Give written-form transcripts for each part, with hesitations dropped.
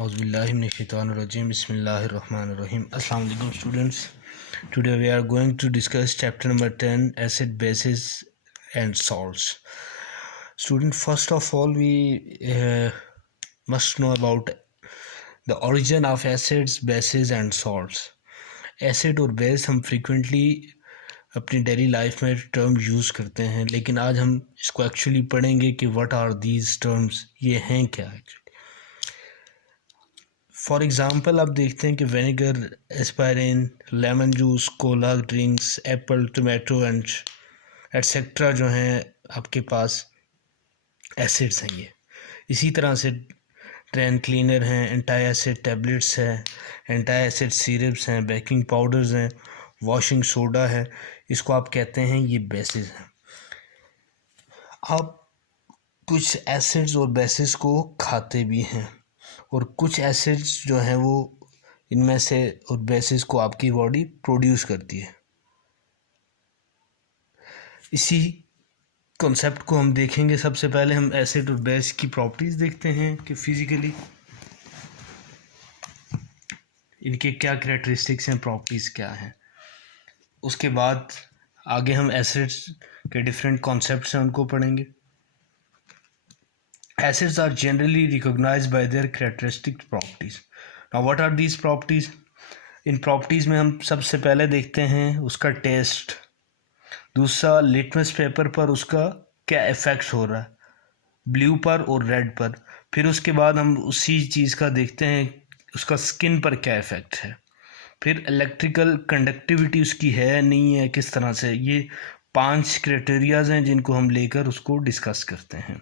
Auzubillahiminash-shaytanir-rajim. Bismillahir-rahmanir-rahim. Assalamu alaikum students. Today we are going to discuss chapter number 10, acid, bases and salts. Student, first of all we must know about the origin of acids, bases and salts. Acid और base हम frequently अपनी daily life में term use करते हैं, लेकिन आज हम इसको एक्चुअली पढ़ेंगे कि व्हाट आर दीज टर्म्स, ये हैं क्या एक्चुअली. फॉर एग्ज़ाम्पल आप देखते हैं कि vinegar, एस्पायरिन, lemon juice, Cola drinks, Apple, tomato and etcetera जो हैं आपके पास एसिड्स हैं. ये इसी तरह से ट्रेन क्लीनर हैं, एंटी एसिड टैबलेट्स हैं, एंटी एसिड सिरप्स हैं, बेकिंग पाउडर्स हैं, वॉशिंग सोडा है, इसको आप कहते हैं ये बेसिस हैं. आप कुछ एसिड्स और बेसिस को खाते भी हैं और कुछ एसिड्स जो हैं वो इनमें से और बेसिस को आपकी बॉडी प्रोड्यूस करती है. इसी कॉन्सेप्ट को हम देखेंगे. सबसे पहले हम एसिड और बेस की प्रॉपर्टीज़ देखते हैं कि फिज़िकली इनके क्या कैरेक्टरिस्टिक्स हैं, प्रॉपर्टीज़ क्या हैं. उसके बाद आगे हम एसिड्स के डिफरेंट कॉन्सेप्ट्स हैं उनको पढ़ेंगे. Acids are generally recognised by their characteristic properties. Now what are these properties? इन प्रॉपर्टीज़ में हम सबसे पहले देखते हैं उसका टेस्ट, दूसरा लिटमस पेपर पर उसका क्या इफ़ेक्ट हो रहा है, ब्लू पर और रेड पर. फिर उसके बाद हम उसी चीज़ का देखते हैं उसका स्किन पर क्या इफ़ेक्ट है. फिर इलेक्ट्रिकल कंडक्टिविटी उसकी है नहीं है, किस तरह से. ये 5 क्राइटेरियाज हैं जिनको हम लेकर उसको डिस्कस करते हैं.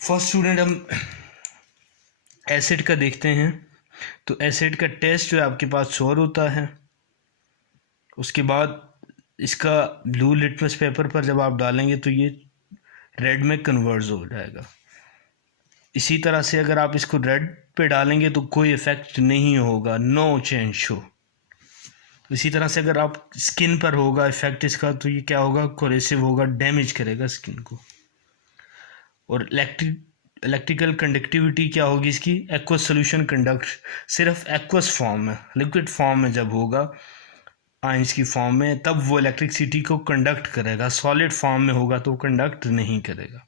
फर्स्ट स्टूडेंट हम एसिड का देखते हैं. तो एसिड का टेस्ट जो है आपके पास श्योर होता है. उसके बाद इसका ब्लू लिटमस पेपर पर जब आप डालेंगे तो ये रेड में कन्वर्ट हो जाएगा. इसी तरह से अगर आप इसको रेड पे डालेंगे तो कोई इफ़ेक्ट नहीं होगा, नो चेंज शो. इसी तरह से अगर आप स्किन पर होगा इफ़ेक्ट इसका तो ये क्या होगा, कोरेसिव होगा, डैमेज करेगा स्किन को. और इलेक्ट्रिकल कंडक्टिविटी क्या होगी इसकी, एक्वस सोल्यूशन कंडक्ट, सिर्फ एक्वस फॉर्म में, लिक्विड फॉर्म में जब होगा आयंस की फॉर्म में तब वो इलेक्ट्रिसिटी को कंडक्ट करेगा. सॉलिड फॉर्म में होगा तो कंडक्ट नहीं करेगा.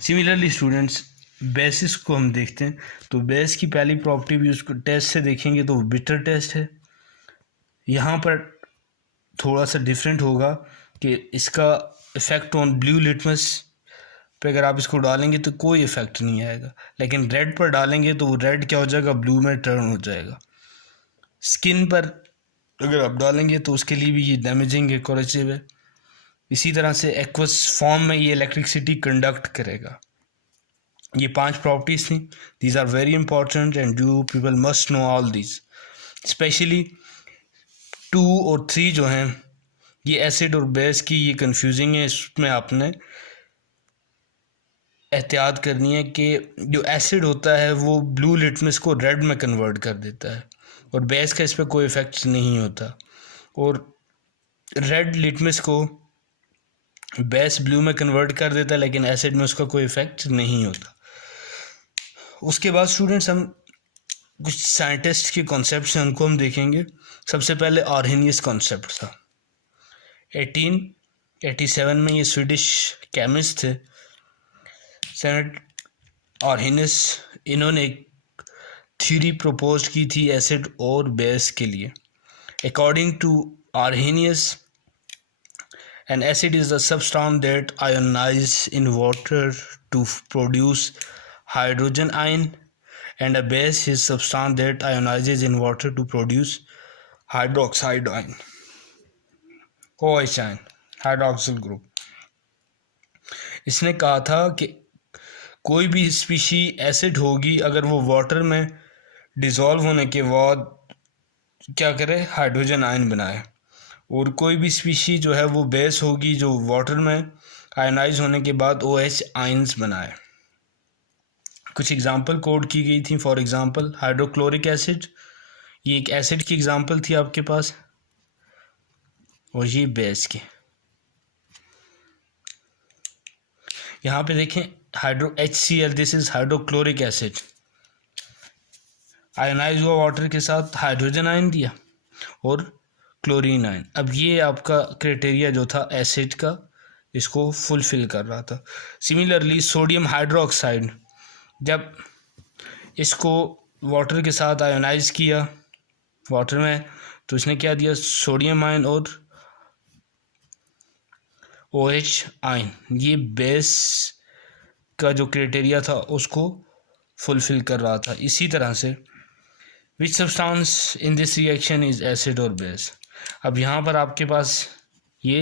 सिमिलरली स्टूडेंट्स बेसिस को हम देखते हैं. तो बेस की पहली प्रॉपर्टी भी उसको टेस्ट से देखेंगे तो बिटर टेस्ट है. यहाँ पर थोड़ा सा डिफरेंट होगा कि इसका इफ़ेक्ट ऑन ब्लू लिटमस पे अगर आप इसको डालेंगे तो कोई इफ़ेक्ट नहीं आएगा, लेकिन रेड पर डालेंगे तो वो रेड क्या हो जाएगा, ब्लू में टर्न हो जाएगा. स्किन पर अगर आप डालेंगे तो उसके लिए भी ये डैमेजिंग है, कोरेसिव है. इसी तरह से एक्वस फॉर्म में ये इलेक्ट्रिसिटी कंडक्ट करेगा. ये 5 प्रॉपर्टीज़ थी. These are very important and you people must know all these. Specially 2 और 3 जो हैं ये एसिड और बेस की ये कंफ्यूजिंग है. इसमें आपने एहतियात करनी है कि जो एसिड होता है वो ब्लू लिटमस को रेड में कन्वर्ट कर देता है और बेस का इस पर कोई इफ़ेक्ट नहीं होता, और रेड लिटमस को बेस ब्लू में कन्वर्ट कर देता है लेकिन एसिड में उसका कोई इफ़ेक्ट नहीं होता. उसके बाद स्टूडेंट्स हम कुछ साइंटिस्ट के कॉन्सेप्ट्स हैं उनको हम देखेंगे. सबसे पहले आर्हेनियस कॉन्सेप्ट था. 1887 में ये स्वीडिश केमिस्ट थे सेनेट आर्हेनियस. इन्होंने एक थ्योरी प्रपोज की थी एसिड और बेस के लिए. According to Arrhenius, an acid is a substance that ionizes in water to produce hydrogen ion, and a base is substance that ionizes in water to produce hydroxide ion, OH ion, hydroxyl group. इसने कहा था कि कोई भी species acid होगी अगर वो water में डिज़ोल्व होने के बाद क्या करे, हाइड्रोजन आयन बनाए, और कोई भी स्पीशी जो है वो बेस होगी जो वाटर में आयनाइज होने के बाद OH आयंस बनाए. कुछ एग्जांपल कोड की गई थी. फॉर एग्जांपल हाइड्रोक्लोरिक एसिड, ये एक एसिड की एग्जांपल थी आपके पास, और ये बेस की. यहाँ पे देखें hydro HCl, this is hydrochloric acid. Ionise हुआ वाटर के साथ, हाइड्रोजन आयन दिया और क्लोरीन आयन। अब ये आपका क्राइटेरिया जो था एसिड का, इसको फुलफिल कर रहा था। सिमिलरली सोडियम हाइड्रोक्साइड, जब इसको वाटर के साथ आयोनाइज किया वाटर में, तो इसने क्या दिया, सोडियम आयन और OH आयन। ये बेस का जो क्राइटेरिया था उसको फुलफिल कर रहा था। इसी तरह से which substance in this reaction is acid और बेस। अब यहाँ पर आपके पास ये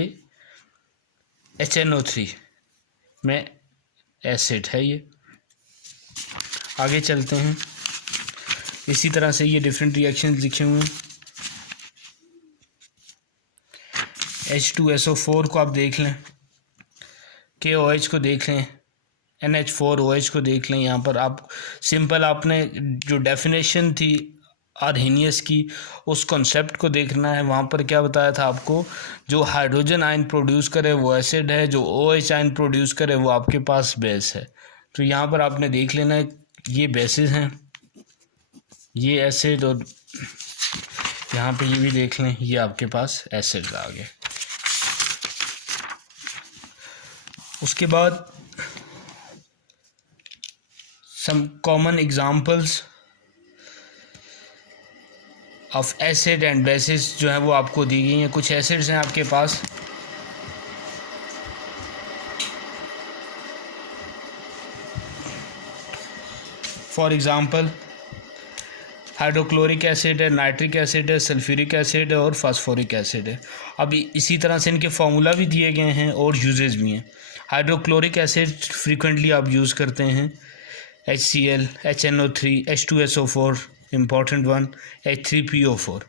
HNO3 में एसिड है। ये आगे चलते हैं। इसी तरह से ये डिफरेंट रिएक्शंस लिखे हुए हैं। H2SO4 को आप देख लें, KOH को देख लें, NH4OH को देख लें। यहाँ पर आप सिंपल आपने जो डेफिनेशन थी आर्हेनियस की, उस कॉन्सेप्ट को देखना है। वहाँ पर क्या बताया था आपको, जो हाइड्रोजन आयन प्रोड्यूस करे वो एसिड है, जो OH आयन प्रोड्यूस करे वो आपके पास बेस है। तो यहाँ पर आपने देख लेना है, ये बेसिस हैं, ये एसिड, और यहाँ पे ये भी देख लें, ये आपके पास एसिड आ गए। उसके बाद some common examples of acid and bases जो है वो आपको दी गई हैं। कुछ एसिड्स हैं आपके पास, फॉर एग्ज़ाम्पल हाइड्रोक्लोरिक एसिड है, नाइट्रिक एसिड है, सल्फ्यूरिक एसिड है और फास्फोरिक एसिड है। अब इसी तरह से इनके फार्मूला भी दिए गए हैं और यूजेस भी हैं। हाइड्रोक्लोरिक एसिड फ्रीक्वेंटली आप यूज़ करते हैं, HCl, HNO3, H2SO4 important one, H3PO4।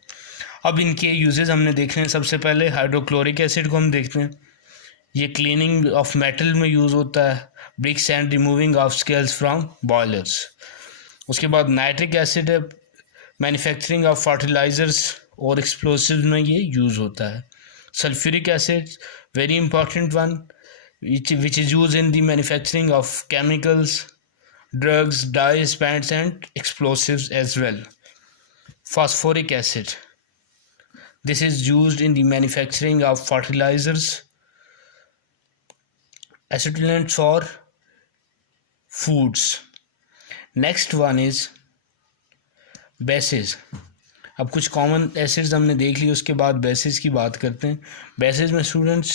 अब इनके यूजेस हमने देखे हैं। सबसे पहले हाइड्रोक्लोरिक एसिड को हम देखते हैं। ये क्लीनिंग ऑफ मेटल में यूज़ होता है, bricks and removing of scales from boilers. उसके बाद नाइट्रिक एसिड है, मैन्युफैक्चरिंग ऑफ फर्टिलाइजर्स और एक्सप्लोसिव में ये यूज़ होता है। Sulphuric acid very important one, which is used in the manufacturing of chemicals, drugs, dyes, paints and explosives as well. Phosphoric acid, this is used in the manufacturing of fertilizers, acetylants for foods. Next one is bases. अब कुछ common acids हमने देख ली, उसके बाद basis की बात करते हैं। बेसिस में students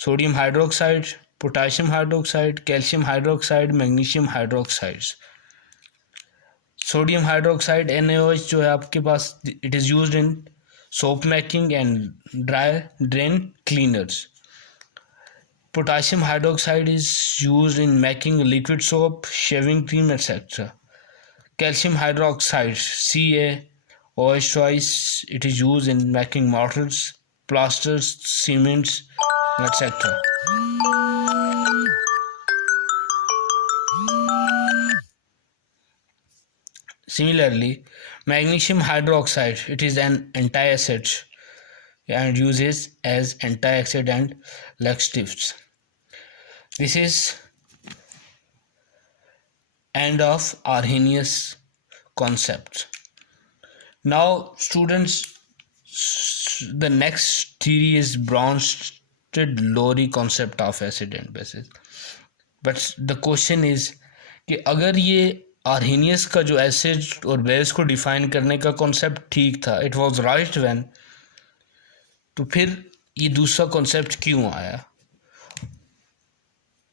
sodium hydroxide, potassium hydroxide, calcium hydroxide, magnesium hydroxides. Sodium hydroxide NaOH जो है आपके पास, it is used in soap making and dry drain cleaners. Potassium hydroxide is used in making liquid soap, shaving cream etcetera. Calcium hydroxide CaOH twice, it is used in making mortars, plasters, cements, etc. Similarly, magnesium hydroxide, it is an antiacid and uses as antioxidant and laxatives. This is end of Arrhenius concept. Now students, the next theory is Bronsted-Lowry concept of acid and bases. But the question is कि अगर ये Arrhenius का जो acid और base को define करने का concept ठीक था, इट वाज राइट व्हेन, तो फिर ये दूसरा कॉन्सेप्ट क्यों आया?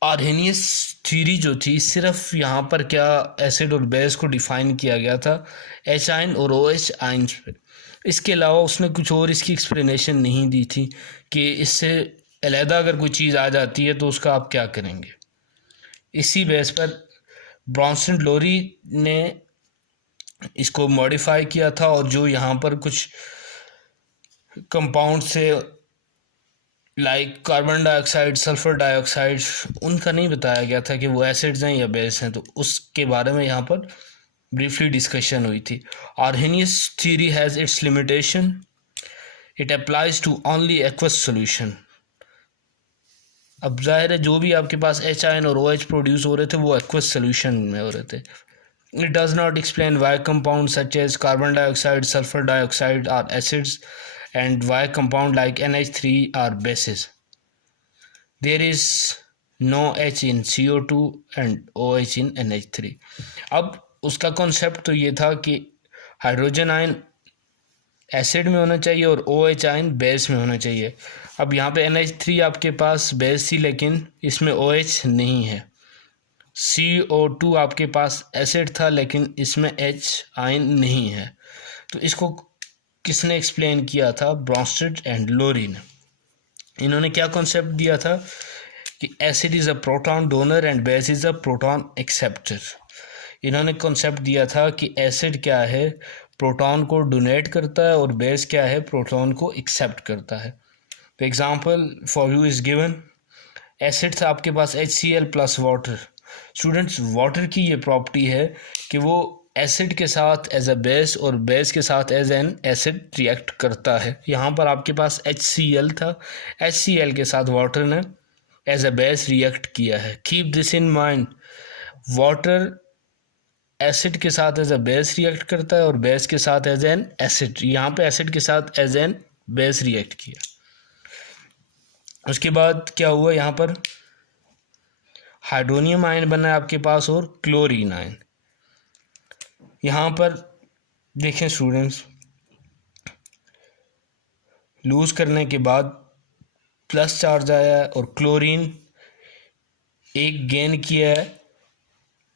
आर्हेनियस थ्योरी जो थी, सिर्फ यहाँ पर क्या एसिड और बेस को डिफाइन किया गया था H आयन और OH आयन पर। इसके अलावा उसने कुछ और इसकी एक्सप्लेनेशन नहीं दी थी कि इससे अलहदा अगर कोई चीज़ आ जाती है तो उसका आप क्या करेंगे। इसी बेस पर ब्रॉन्सन-लोरी ने इसको मॉडिफाई किया था और जो यहाँ पर कुछ कंपाउंड से like carbon dioxide, sulphur dioxide, उनका नहीं बताया गया था कि वो एसिड्स हैं या बेस हैं, तो उसके बारे में यहाँ पर ब्रीफली डिस्कशन हुई थी। Arrhenius theory has its limitation, it applies to only aqueous solution. अब जाहिर है जो भी आपके पास H आयन और OH प्रोड्यूस हो रहे थे वो एक्वस सॉल्यूशन में हो रहे थे। It does not explain why compounds such as carbon dioxide, sulfur dioxide are acids and why compound like NH3 are bases. There is no H in CO2 and OH in NH3. अब उसका concept तो ये था कि hydrogen ion acid में होना चाहिए और OH आयन बेस में होना चाहिए। अब यहाँ पे NH3 आपके पास बेस थी लेकिन इसमें OH नहीं है। CO2 आपके पास एसिड था लेकिन इसमें H आयन नहीं है। तो इसको किसने एक्सप्लेन किया था? ब्रॉन्स्टेड एंड लोरी ने। इन्होंने क्या कॉन्सेप्ट दिया था कि acid is a proton donor and base is a proton acceptor. इन्होंने कॉन्सेप्ट दिया था कि एसिड क्या है, प्रोटॉन को डोनेट करता है, और बेस क्या है, प्रोटॉन को एक्सेप्ट करता है। तो example for you is given, acid था आपके पास HCl plus water. Students, water की ये प्रॉपर्टी है कि वो एसिड के साथ एज अ बेस और बेस के साथ एज एन एसिड रिएक्ट करता है। यहाँ पर आपके पास HCl था, HCl के साथ वाटर ने एज अ बेस रिएक्ट किया है। Keep this in mind, water acid के साथ एज अ बेस रिएक्ट करता है और बेस के साथ एज एन एसिड। यहाँ पे एसिड के साथ एज एन बेस रिएक्ट किया। उसके बाद क्या हुआ, यहाँ पर हाइड्रोनियम आयन बना है आपके पास और क्लोरीन आयन। यहाँ पर देखें स्टूडेंट्स, लूज करने के बाद प्लस चार्ज आया है और क्लोरीन एक गेन किया है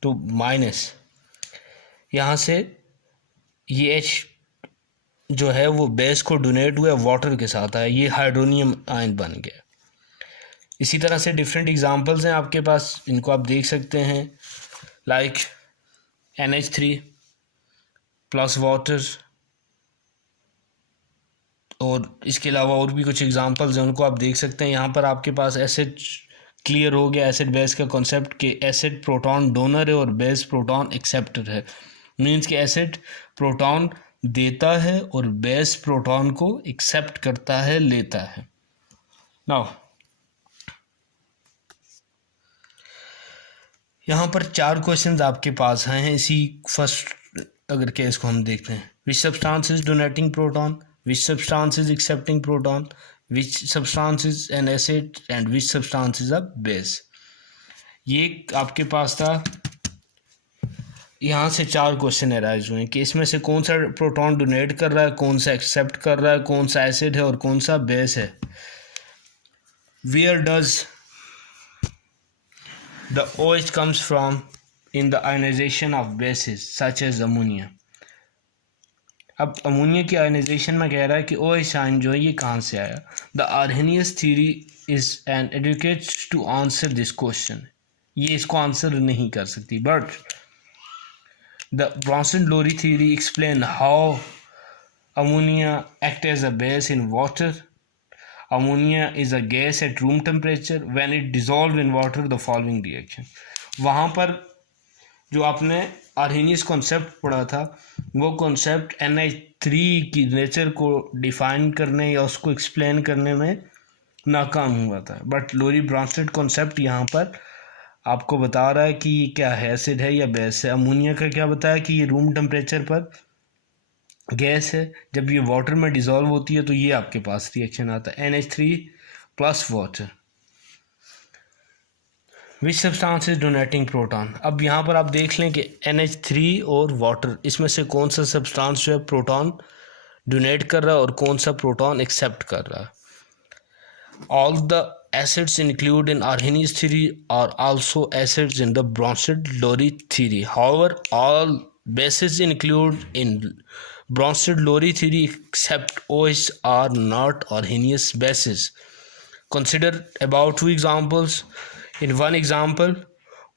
तो माइनस। यहाँ से ये H जो है वो बेस को डोनेट हुआ वाटर के साथ आया, ये हाइड्रोनियम आयन बन गया। इसी तरह से डिफरेंट एग्जांपल्स हैं आपके पास, इनको आप देख सकते हैं, लाइक NH3 प्लस वाटर, और इसके अलावा और भी कुछ एग्जांपल्स हैं, उनको आप देख सकते हैं। यहाँ पर आपके पास एसिड क्लियर हो गया, एसिड बेस का कॉन्सेप्ट कि एसिड प्रोटॉन डोनर है और बेस प्रोटॉन एक्सेप्टर है। मीन्स कि एसिड प्रोटॉन देता है और बेस प्रोटॉन को एक्सेप्ट करता है, लेता है। नाउ यहाँ पर 4 क्वेश्चंस आपके पास आए हैं इसी फर्स्ट अगर केस को हम देखते हैं। Which substance is donating proton, which substance is accepting proton, which substance is an acid and which substance is a base. ये आपके पास था। यहाँ से 4 क्वेश्चन अराइज हुए कि इसमें से कौन सा प्रोटॉन डोनेट कर रहा है, कौन सा एक्सेप्ट कर रहा है, कौन सा एसिड है और कौन सा बेस है। Where does the OH comes from in the ionization of bases such as ammonia। अब अमोनिया की आयनाइजेशन में कह रहा है कि OH आयन जो है ये कहाँ से आया। The Arrhenius theory is inadequate to answer this question. ये इसको आंसर नहीं कर सकती, but the Bronsted Lowry theory explain how ammonia act as a base in water। Ammonia is a gas at room temperature when it dissolve in water the following reaction। वहाँ पर जो आपने Arrhenius concept पढ़ा था वो कॉन्सेप्ट NH3 की nature को define करने या उसको एक्सप्लेन करने में नाकाम हुआ था, बट लोरी ब्रॉन्स्टेड कॉन्सेप्ट यहाँ पर आपको बता रहा है कि ये क्या है, एसिड है या बेस है। अमोनिया का क्या बताया कि ये रूम टेम्परेचर पर गैस है, जब ये वाटर में डिज़ोल्व होती है तो ये आपके पास रिएक्शन आता है NH3 plus water. Which substance is donating proton. अब यहाँ पर आप देख लें कि NH3 और वाटर, इसमें से कौन सा सब्सटेंस जो है प्रोटॉन डोनेट कर रहा है और कौन सा प्रोटॉन एक्सेप्ट कर रहा है। All the acids include in Arrhenius theory are also acids in the Bronsted Lowry theory. However all bases include in Bronsted-Lowry theory except OH are not Arrhenius bases। Consider about 2 examples। In one example,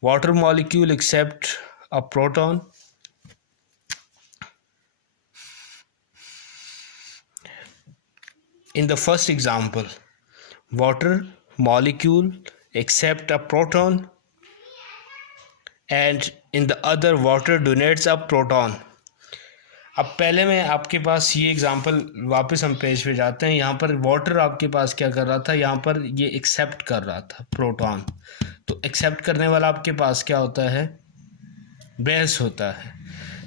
water molecule accept a proton। In the first example, water molecule accept a proton and in the other water donates a proton। अब पहले में आपके पास ये example, वापस हम page पे जाते हैं। यहाँ पर वाटर आपके पास क्या कर रहा था, यहाँ पर ये एक्सेप्ट कर रहा था प्रोटॉन। तो एक्सेप्ट करने वाला आपके पास क्या होता है, बेस होता है।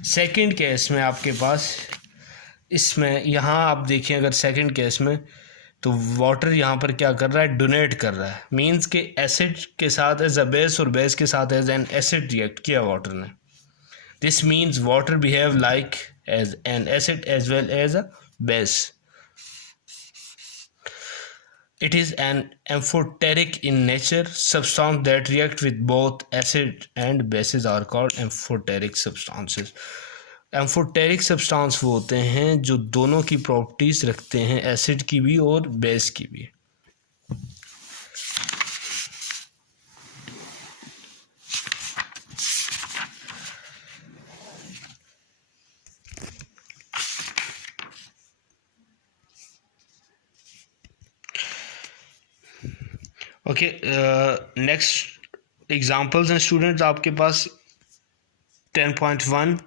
सेकंड केस में आपके पास इसमें यहाँ आप देखिए, अगर सेकंड केस में तो वाटर यहाँ पर क्या कर रहा है, डोनेट कर रहा है, मींस के एसिड के साथ एज अ बेस और बेस के साथ एज एन एसिड रिएक्ट किया वाटर ने। This means water behave like as an acid as well as a base. It is an amphoteric in nature. Substances that react with both acid and bases are called amphoteric substances. Amphoteric substance वो होते हैं जो दोनों की properties रखते हैं, acid की भी और बेस की भी. ओके, नेक्स्ट एग्जांपल्स हैं स्टूडेंट्स आपके पास 10.1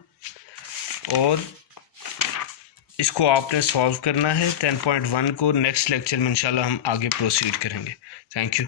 और इसको आपने सॉल्व करना है. 10.1 को नेक्स्ट लेक्चर में इंशाल्लाह हम आगे प्रोसीड करेंगे. Thank you.